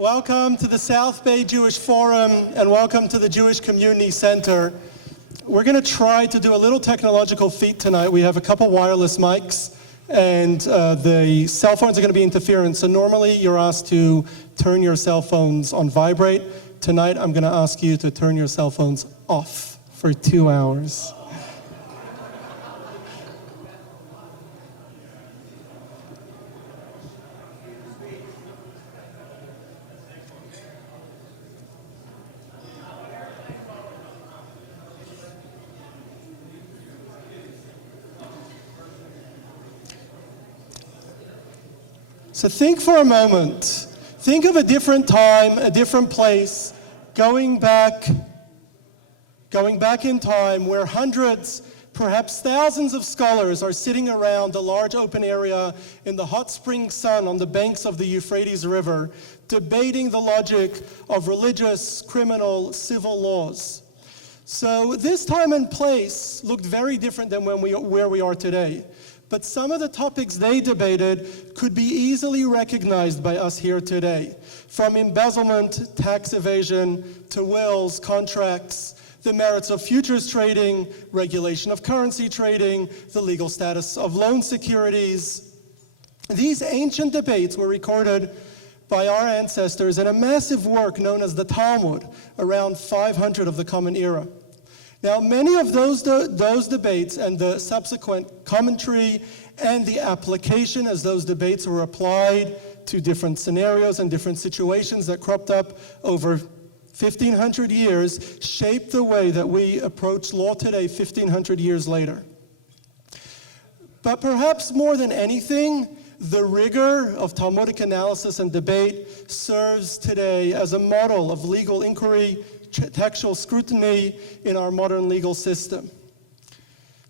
Welcome to the South Bay Jewish Forum and welcome to the Jewish Community Center. We're going to try to do a little technological feat tonight. We have a couple wireless mics and the cell phones are going to be interference. So normally you're asked to turn your cell phones on vibrate. Tonight I'm going to ask you to turn your cell phones off for 2 hours. So think for a moment. Think of a different time, a different place, going back in time where hundreds, perhaps thousands of scholars are sitting around a large open area in the hot spring sun on the banks of the Euphrates River, debating the logic of religious, criminal, civil laws. So this time and place looked very different than where we are today. But some of the topics they debated could be easily recognized by us here today, from embezzlement, tax evasion, to wills, contracts, the merits of futures trading, regulation of currency trading, the legal status of loan securities. These ancient debates were recorded by our ancestors in a massive work known as the Talmud, around 500 of the Common Era. Now, many of those debates and the subsequent commentary and the application as those debates were applied to different scenarios and different situations that cropped up over 1,500 years shaped the way that we approach law today 1,500 years later. But perhaps more than anything, the rigor of Talmudic analysis and debate serves today as a model of legal inquiry, textual scrutiny in our modern legal system.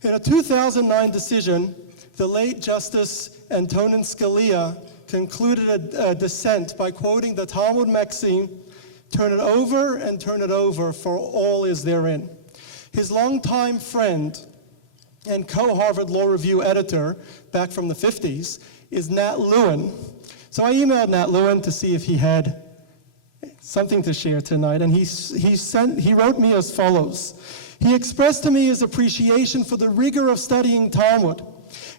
In a 2009 decision, the late Justice Antonin Scalia concluded a dissent by quoting the Talmud maxim, "Turn it over and turn it over, for all is therein." His longtime friend and co-Harvard Law Review editor, back from the 50s, is Nat Lewin. So I emailed Nat Lewin to see if he had something to share tonight, and he wrote me as follows. He expressed to me his appreciation for the rigor of studying Talmud.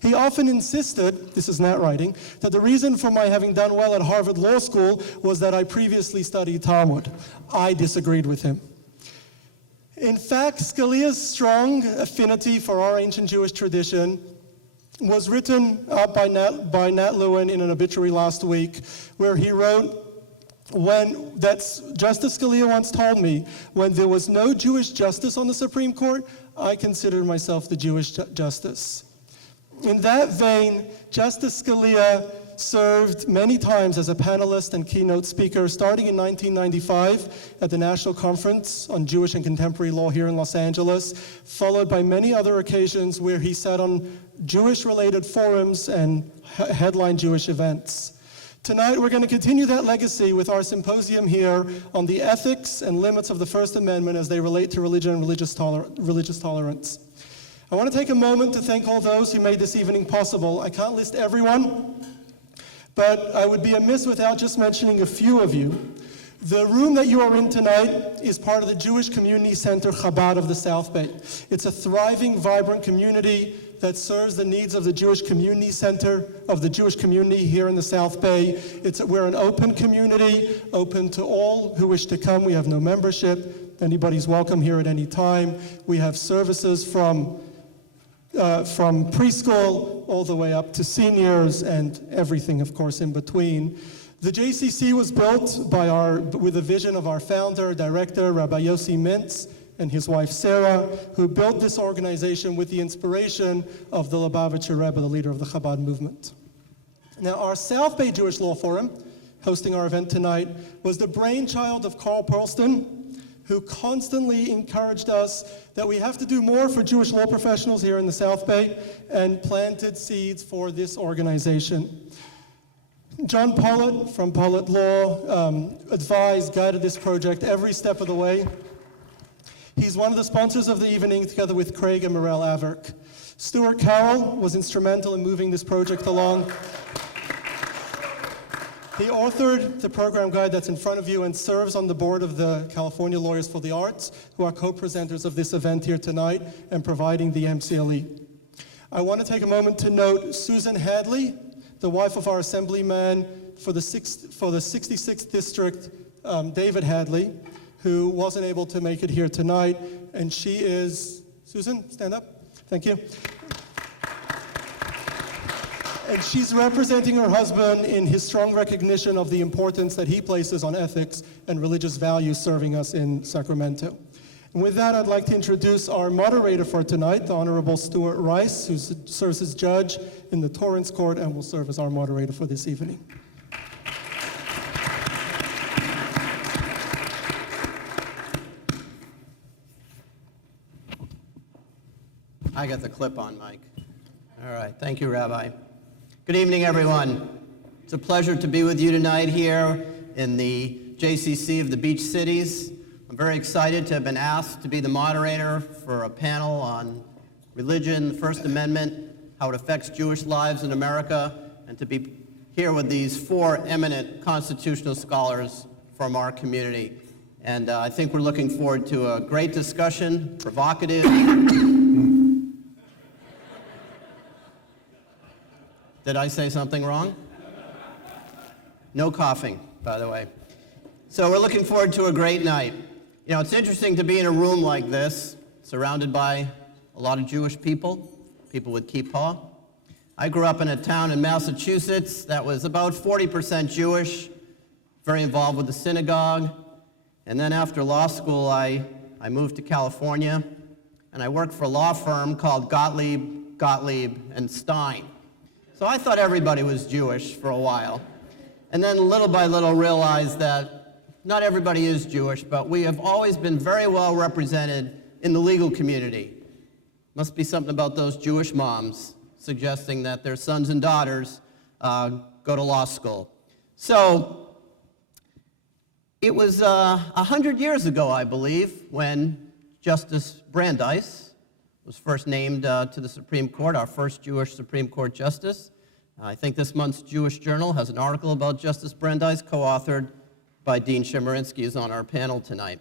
He often insisted, this is Nat writing, that the reason for my having done well at Harvard Law School was that I previously studied Talmud. I disagreed with him. In fact, Scalia's strong affinity for our ancient Jewish tradition was written up by Nat Lewin in an obituary last week, where he wrote, Justice Scalia once told me, when there was no Jewish justice on the Supreme Court, I considered myself the Jewish justice. In that vein, Justice Scalia served many times as a panelist and keynote speaker, starting in 1995 at the National Conference on Jewish and Contemporary Law here in Los Angeles, followed by many other occasions where he sat on Jewish-related forums and headlined Jewish events. Tonight, we're going to continue that legacy with our symposium here on the ethics and limits of the First Amendment as they relate to religion and religious tolerance. I want to take a moment to thank all those who made this evening possible. I can't list everyone, but I would be amiss without just mentioning a few of you. The room that you are in tonight is part of the Jewish Community Center Chabad of the South Bay. It's a thriving, vibrant community that serves the needs of the Jewish Community Center, of the Jewish community here in the South Bay. We're an open community, open to all who wish to come. We have no membership. Anybody's welcome here at any time. We have services from preschool all the way up to seniors and everything, of course, in between. The JCC was built with the vision of our founder, director, Rabbi Yossi Mintz, and his wife Sarah, who built this organization with the inspiration of the Lubavitcher Rebbe, the leader of the Chabad movement. Now, our South Bay Jewish Law Forum, hosting our event tonight, was the brainchild of Carl Perlston, who constantly encouraged us that we have to do more for Jewish law professionals here in the South Bay, and planted seeds for this organization. John Pollitt from Pollitt Law advised, guided this project every step of the way. He's one of the sponsors of the evening, together with Craig and Morel Averk. Stuart Carroll was instrumental in moving this project along. He authored the program guide that's in front of you and serves on the board of the California Lawyers for the Arts, who are co-presenters of this event here tonight and providing the MCLE. I want to take a moment to note Susan Hadley, the wife of our assemblyman for the 66th District, David Hadley, who wasn't able to make it here tonight, and she is, Susan, stand up, thank you. And she's representing her husband in his strong recognition of the importance that he places on ethics and religious values serving us in Sacramento. And with that, I'd like to introduce our moderator for tonight, the Honorable Stuart Rice, who serves as judge in the Torrance Court and will serve as our moderator for this evening. I got the clip on, Mike. All right, thank you, Rabbi. Good evening, everyone. It's a pleasure to be with you tonight here in the JCC of the Beach Cities. I'm very excited to have been asked to be the moderator for a panel on religion, the First Amendment, how it affects Jewish lives in America, and to be here with these four eminent constitutional scholars from our community. And I think we're looking forward to a great discussion, provocative. Did I say something wrong? No coughing, by the way. So we're looking forward to a great night. You know, it's interesting to be in a room like this, surrounded by a lot of Jewish people, people with kippah. I grew up in a town in Massachusetts that was about 40% Jewish, very involved with the synagogue. And then after law school, I moved to California, and I worked for a law firm called Gottlieb and Stein. So I thought everybody was Jewish for a while. And then little by little realized that not everybody is Jewish, but we have always been very well represented in the legal community. Must be something about those Jewish moms suggesting that their sons and daughters go to law school. So it was 100 years ago, I believe, when Justice Brandeis was first named to the Supreme Court, our first Jewish Supreme Court justice. I think this month's Jewish Journal has an article about Justice Brandeis, co-authored by Dean Chemerinsky, who's on our panel tonight.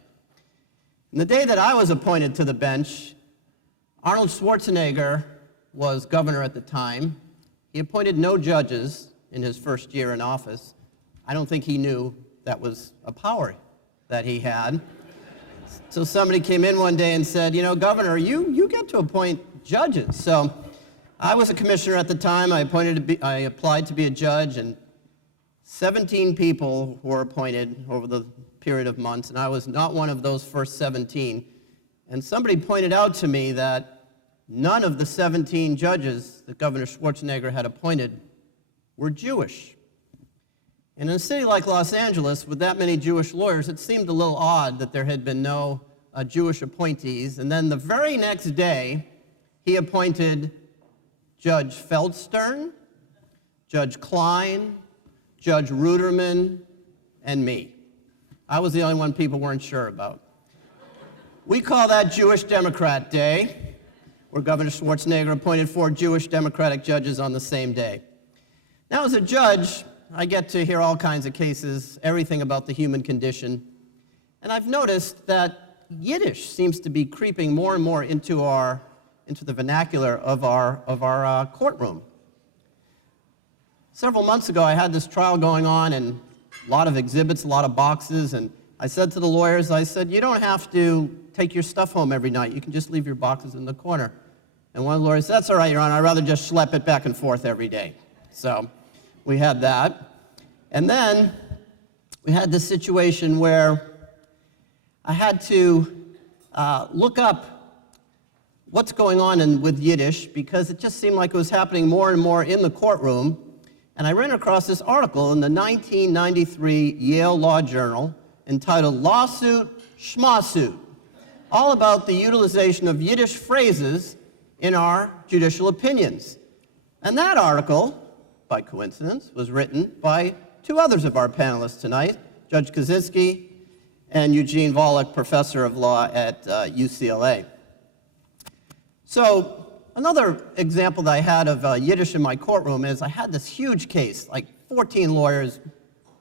And the day that I was appointed to the bench, Arnold Schwarzenegger was governor at the time. He appointed no judges in his first year in office. I don't think he knew that was a power that he had. So somebody came in one day and said, you know, Governor, you get to appoint judges. So I was a commissioner at the time. I applied to be a judge, and 17 people were appointed over the period of months, and I was not one of those first 17. And somebody pointed out to me that none of the 17 judges that Governor Schwarzenegger had appointed were Jewish. And in a city like Los Angeles, with that many Jewish lawyers, it seemed a little odd that there had been no Jewish appointees. And then the very next day, he appointed Judge Feldstern, Judge Klein, Judge Ruderman, and me. I was the only one people weren't sure about. We call that Jewish Democrat Day, where Governor Schwarzenegger appointed 4 Jewish Democratic judges on the same day. Now, as a judge, I get to hear all kinds of cases, everything about the human condition. And I've noticed that Yiddish seems to be creeping more and more into the vernacular of our courtroom. Several months ago, I had this trial going on, and a lot of exhibits, a lot of boxes, and I said to the lawyers, I said, you don't have to take your stuff home every night. You can just leave your boxes in the corner. And one of the lawyers said, that's all right, Your Honor. I'd rather just schlep it back and forth every day. So we had that. And then we had this situation where I had to look up what's going on with Yiddish, because it just seemed like it was happening more and more in the courtroom. And I ran across this article in the 1993 Yale Law Journal entitled Lawsuit Schmawsuit, all about the utilization of Yiddish phrases in our judicial opinions. And that article, by coincidence, was written by 2 others of our panelists tonight, Judge Kaczynski and Eugene Volokh, professor of law at UCLA. So another example that I had of Yiddish in my courtroom is I had this huge case, like 14 lawyers,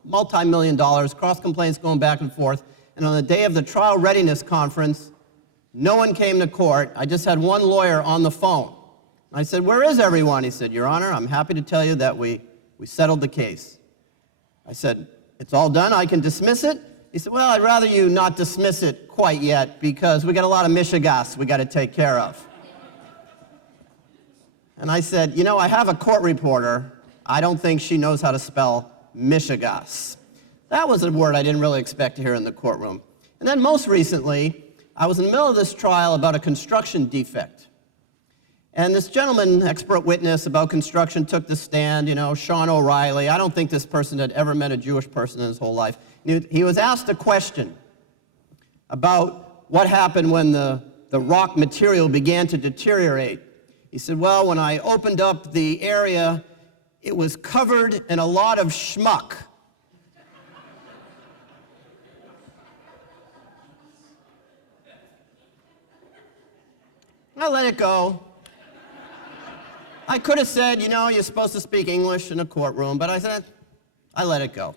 multi-million dollars, cross complaints going back and forth. And on the day of the trial readiness conference, no one came to court. I just had one lawyer on the phone. I said, "Where is everyone?" He said, "Your Honor, I'm happy to tell you that we settled the case." I said, "It's all done, I can dismiss it?" He said, "Well, I'd rather you not dismiss it quite yet because we got a lot of mishigas we got to take care of." And I said, "You know, I have a court reporter. I don't think she knows how to spell mishigas." That was a word I didn't really expect to hear in the courtroom. And then most recently, I was in the middle of this trial about a construction defect. And this gentleman, expert witness about construction, took the stand, Sean O'Reilly. I don't think this person had ever met a Jewish person in his whole life. He was asked a question about what happened when the rock material began to deteriorate. He said, "Well, when I opened up the area, it was covered in a lot of schmuck." I let it go. I could have said, you're supposed to speak English in a courtroom, but I let it go.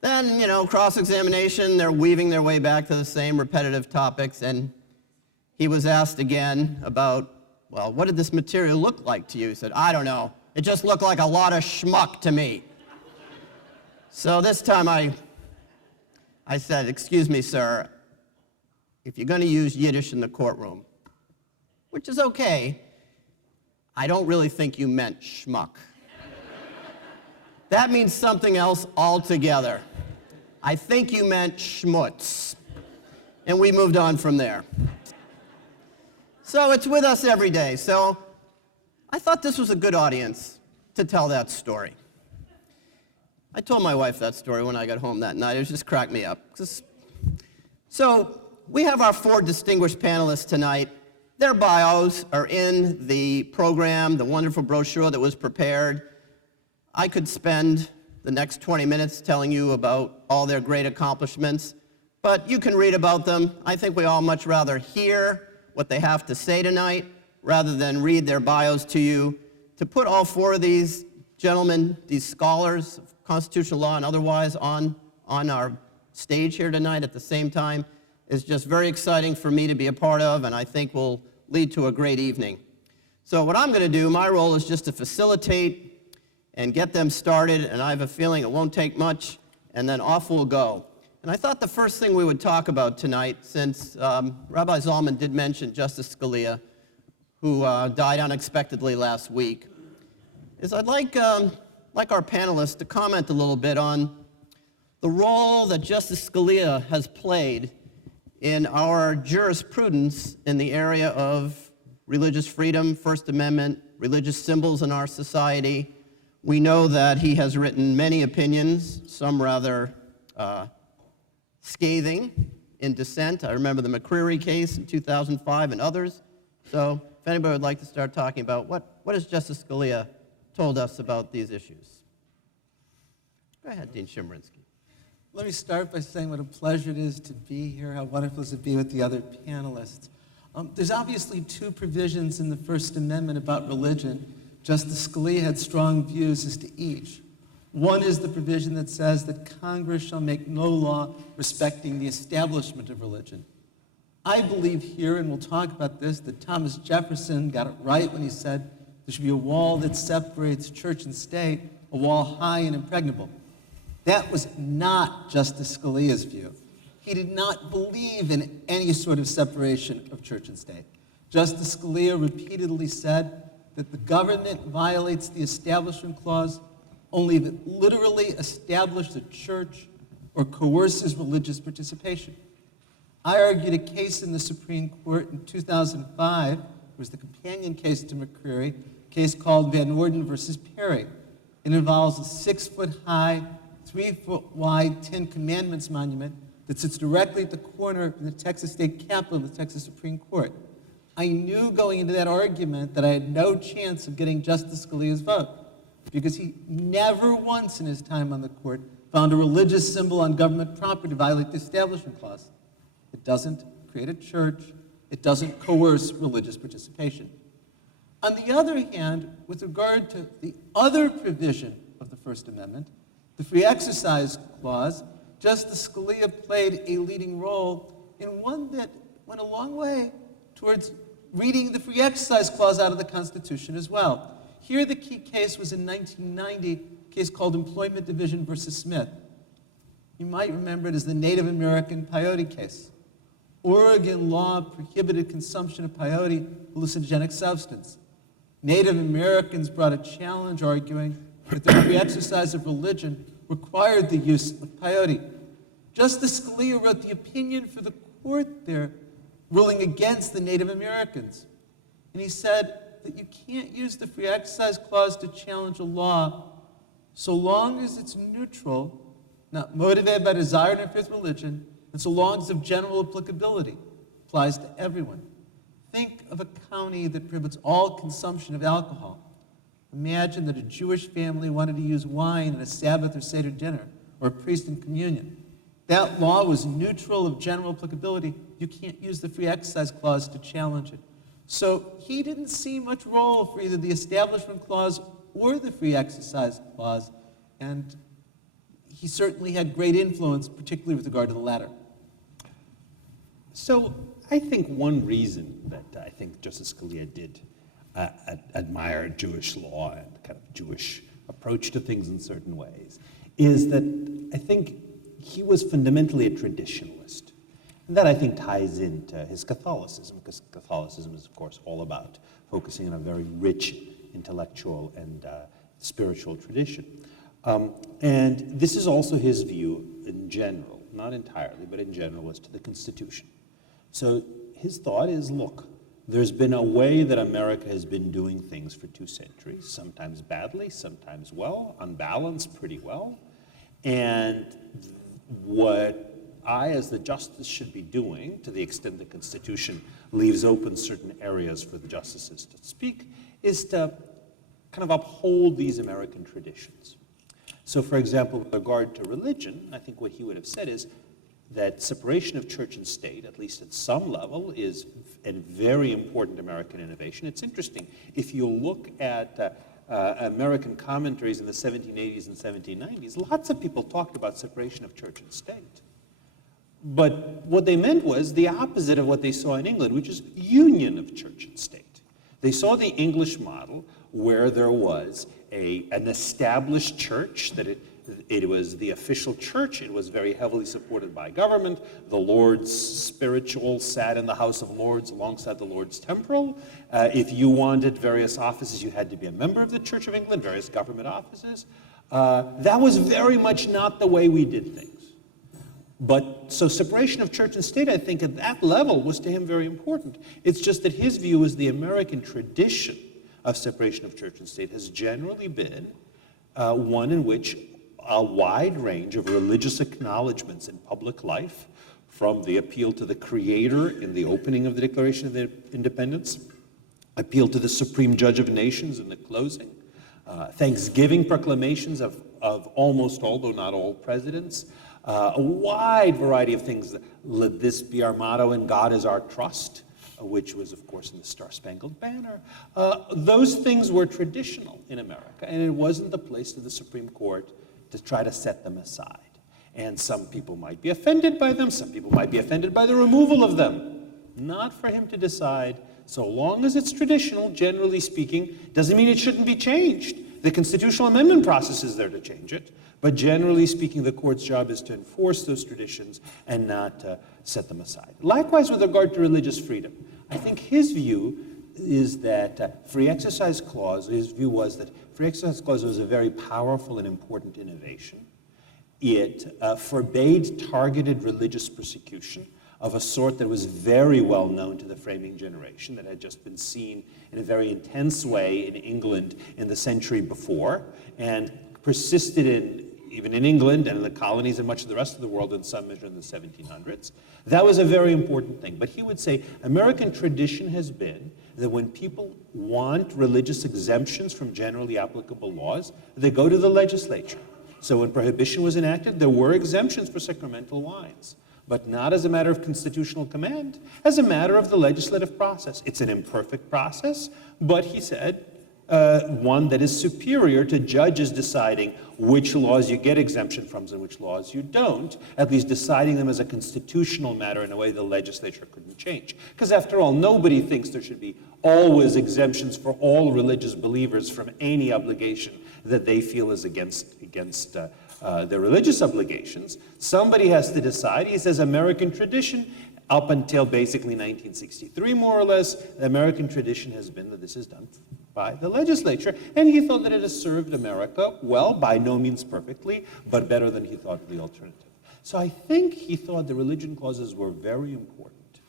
Then, cross-examination, they're weaving their way back to the same repetitive topics, and he was asked again about, "Well, what did this material look like to you?" He said, "I don't know. It just looked like a lot of schmuck to me." So this time I said, "Excuse me, sir, if you're going to use Yiddish in the courtroom," which is okay, "I don't really think you meant schmuck. That means something else altogether. I think you meant schmutz." And we moved on from there. So it's with us every day. So I thought this was a good audience to tell that story. I told my wife that story when I got home that night. It just cracked me up. So we have our 4 distinguished panelists tonight. Their bios are in the program, the wonderful brochure that was prepared. I could spend the next 20 minutes telling you about all their great accomplishments, but you can read about them. I think we all much rather hear what they have to say tonight rather than read their bios to you. To put all 4 of these gentlemen, these scholars of constitutional law and otherwise, on our stage here tonight at the same time is just very exciting for me to be a part of, and I think will lead to a great evening. So what I'm going to do, my role is just to facilitate and get them started, and I have a feeling it won't take much, and then off we'll go. And I thought the first thing we would talk about tonight, since Rabbi Zalman did mention Justice Scalia, who died unexpectedly last week, is I'd like our panelists to comment a little bit on the role that Justice Scalia has played in our jurisprudence in the area of religious freedom, First Amendment, religious symbols in our society. We know that he has written many opinions, some rather scathing in dissent. I remember the McCreary case in 2005 and others. So if anybody would like to start talking about what has Justice Scalia told us about these issues? Go ahead, Dean Chemerinsky. Let me start by saying what a pleasure it is to be here, how wonderful it is to be with the other panelists. There's obviously 2 provisions in the First Amendment about religion. Justice Scalia had strong views as to each. One is the provision that says that Congress shall make no law respecting the establishment of religion. I believe here, and we'll talk about this, that Thomas Jefferson got it right when he said there should be a wall that separates church and state, a wall high and impregnable. That was not Justice Scalia's view. He did not believe in any sort of separation of church and state. Justice Scalia repeatedly said that the government violates the Establishment Clause only if it literally established a church or coerces religious participation. I argued a case in the Supreme Court in 2005. It was the companion case to McCreary, a case called Van Orden versus Perry. It involves a 6-foot-high, 3-foot-wide 10 Commandments monument that sits directly at the corner of the Texas State Capitol of the Texas Supreme Court. I knew going into that argument that I had no chance of getting Justice Scalia's vote because he never once in his time on the court found a religious symbol on government property violate the Establishment Clause. It doesn't create a church. It doesn't coerce religious participation. On the other hand, with regard to the other provision of the First Amendment, The Free Exercise Clause, Justice Scalia played a leading role in one that went a long way towards reading the Free Exercise Clause out of the Constitution as well. Here, the key case was in 1990, a case called Employment Division versus Smith. You might remember it as the Native American peyote case. Oregon law prohibited consumption of peyote, hallucinogenic substance. Native Americans brought a challenge arguing that the free exercise of religion required the use of peyote. Justice Scalia wrote the opinion for the court there, ruling against the Native Americans. And he said that you can't use the Free Exercise Clause to challenge a law so long as it's neutral, not motivated by desire to interfere with religion, and so long as it's of general applicability, applies to everyone. Think of a county that prohibits all consumption of alcohol. Imagine that a Jewish family wanted to use wine at a Sabbath or Seder dinner, or a priest in communion. That law was neutral of general applicability. You can't use the Free Exercise Clause to challenge it. So he didn't see much role for either the Establishment Clause or the Free Exercise Clause, and he certainly had great influence, particularly with regard to the latter. So I think one reason that I think Justice Scalia did admire Jewish law and kind of Jewish approach to things in certain ways is that I think he was fundamentally a traditionalist. And that, I think, ties into his Catholicism, because Catholicism is, of course, all about focusing on a very rich intellectual and spiritual tradition. And this is also his view in general, not entirely, but in general, as to the Constitution. So his thought is, look, there's been a way that America has been doing things for 2 centuries, sometimes badly, sometimes well, unbalanced pretty well. And what I, as the justice, should be doing, to the extent the Constitution leaves open certain areas for the justices to speak, is to kind of uphold these American traditions. So, for example, with regard to religion, I think what he would have said is that separation of church and state, at least at some level, is a very important American innovation. It's interesting, if you look at American commentaries in the 1780s and 1790s, lots of people talked about separation of church and state. But what they meant was the opposite of what they saw in England, which is union of church and state. They saw the English model where there was an established church, that it was the official church. It was very heavily supported by government. The Lord's spiritual sat in the House of Lords alongside the Lord's temporal. If you wanted various offices, you had to be a member of the Church of England, various government offices. That was very much not the way we did things. But so separation of church and state, I think, at that level was to him very important. It's just that his view is the American tradition of separation of church and state has generally been one in which a wide range of religious acknowledgments in public life, from the appeal to the Creator in the opening of the Declaration of Independence, appeal to the Supreme Judge of Nations in the closing, Thanksgiving proclamations of almost all, though not all, presidents, a wide variety of things. Let this be our motto, and God is our trust, which was, of course, in the Star-Spangled Banner. Those things were traditional in America, and it wasn't the place of the Supreme Court to try to set them aside. And some people might be offended by them, some people might be offended by the removal of them. Not for him to decide. So long as it's traditional, generally speaking, doesn't mean it shouldn't be changed. The constitutional amendment process is there to change it, but generally speaking, the court's job is to enforce those traditions and not set them aside. Likewise, with regard to religious freedom, I think his view is that Free Exercise Clause, his view was that Free Exercise Clause was a very powerful and important innovation. It forbade targeted religious persecution of a sort that was very well known to the framing generation, that had just been seen in a very intense way in England in the century before, and persisted even in England and in the colonies and much of the rest of the world in some measure in the 1700s. That was a very important thing. But he would say American tradition has been that when people want religious exemptions from generally applicable laws, they go to the legislature. So when prohibition was enacted, there were exemptions for sacramental wines, but not as a matter of constitutional command, as a matter of the legislative process. It's an imperfect process, but he said, one that is superior to judges deciding which laws you get exemption from and which laws you don't, at least deciding them as a constitutional matter in a way the legislature couldn't change. Because after all, nobody thinks there should be always exemptions for all religious believers from any obligation that they feel is against their religious obligations. Somebody has to decide. He says American tradition, up until basically 1963, more or less, the American tradition has been that this is done by the legislature, and he thought that it has served America well, by no means perfectly, but better than he thought the alternative. So I think he thought the religion clauses were very important,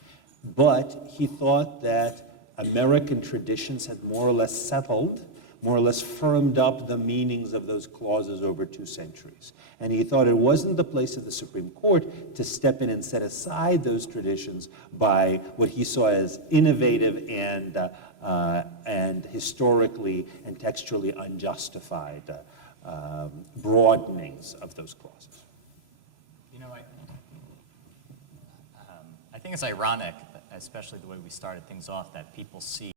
but he thought that American traditions had more or less settled, more or less firmed up the meanings of those clauses over 2 centuries. And he thought it wasn't the place of the Supreme Court to step in and set aside those traditions by what he saw as innovative and historically and textually unjustified broadenings of those clauses. You know, I think it's ironic, especially the way we started things off, that people see